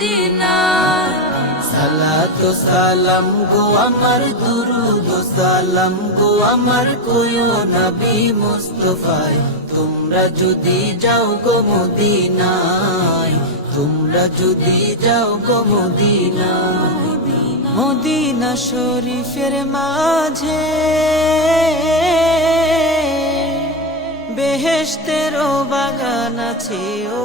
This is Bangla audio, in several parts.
গো মদিনায় সালাতু সালাম গো আমার দুরুদ, সালাম গো আমার কোয় নবী মুস্তফায় তোমরা যদি যাও গো মদিনায়, তোমরা যদি যাও গো মদিনায়। মদিনা শরীফের মাঝে বেহেশতেরও বাগান আছে ও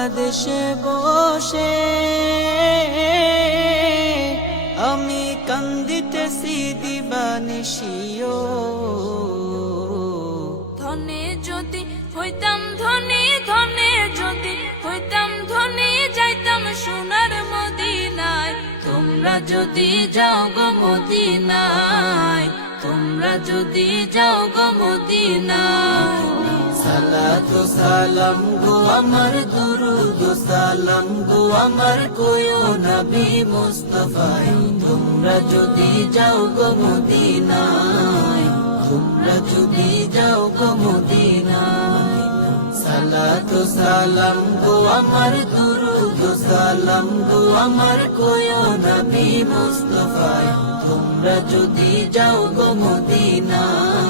বাংলাদেশে বসে আমি কান্দিতেছি দিবানিশিও ধনে যদি হইতাম, ধনী, ধনে যদি হইতাম, ধনী যাইতাম সোনার মদিনায়। তোমরা যদি যাও গো মদিনায়, তোমরা যদি যাও গো মদিনায়। সালাতু সালাম গো আমার দুরুদ সালাম গো আমার কোয় নবী মুস্তফায় তোমরা যদি যাও গো মদিনায়, তোমরা যদি যাও গো মদিনায়। সালাতু সালাম গো আমার দুরুদ সালাম গো আমার কোয় নবী মুস্তফায় তোমরা যদি যাও গো মদিনায়।